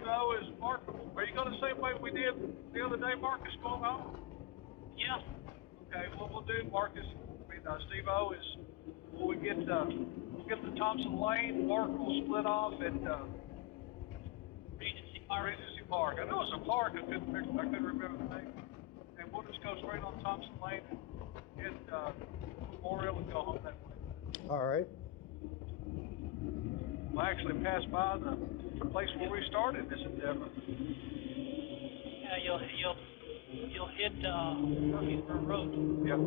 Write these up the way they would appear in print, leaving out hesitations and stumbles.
Steve-O is Mark. Are you going the same way we did the other day, Marcus, going home? Yeah. Okay, what we'll do, Marcus, Steve-O is when we get to Thompson Lane, Mark will split off at Regency Park. Regency Park. I know it's a park, I couldn't remember the name. And we'll just go straight on Thompson Lane and hit Memorial and go home that way. All right. We'll actually pass by the place where we started this endeavor. Yeah, you'll hit Murfreesboro Road. Yep.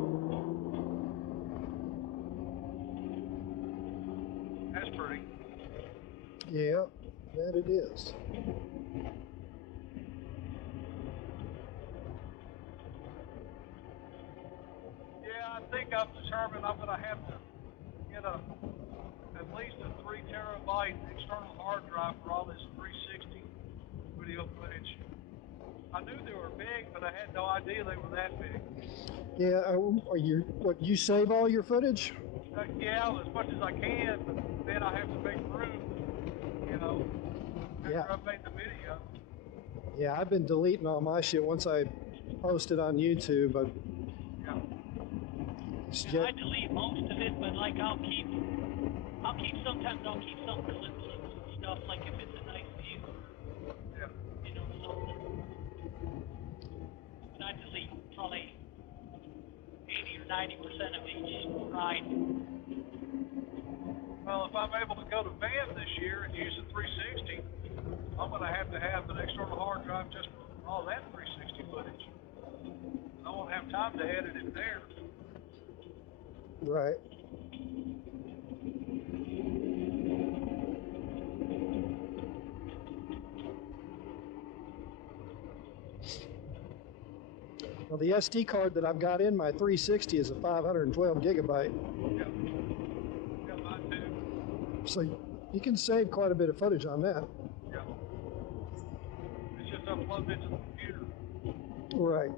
That's pretty. Yeah, that it is. Yeah, I think I've determined I'm going to have to get at least a 3 terabyte external hard drive for all this 360 video footage. I knew they were big, but I had no idea they were that big. Yeah, you save all your footage? Yeah, as much as I can, but then I have to make room, after I've made the video. Yeah, I've been deleting all my shit once I post it on YouTube, but I delete most of it, but like sometimes I'll keep some clips of stuff, like if it's a nice view, something. But I delete probably 80 or 90% of each ride. Well, if I'm able to go to Van this year and use the 360, I'm going to have an external hard drive just for all that 360 footage. I won't have time to edit it there. right. Well, the SD card that I've got in my 360 is a 512 gigabyte. Yeah, mine too. So you can save quite a bit of footage on that. Yeah. It's just uploaded to the computer. Right.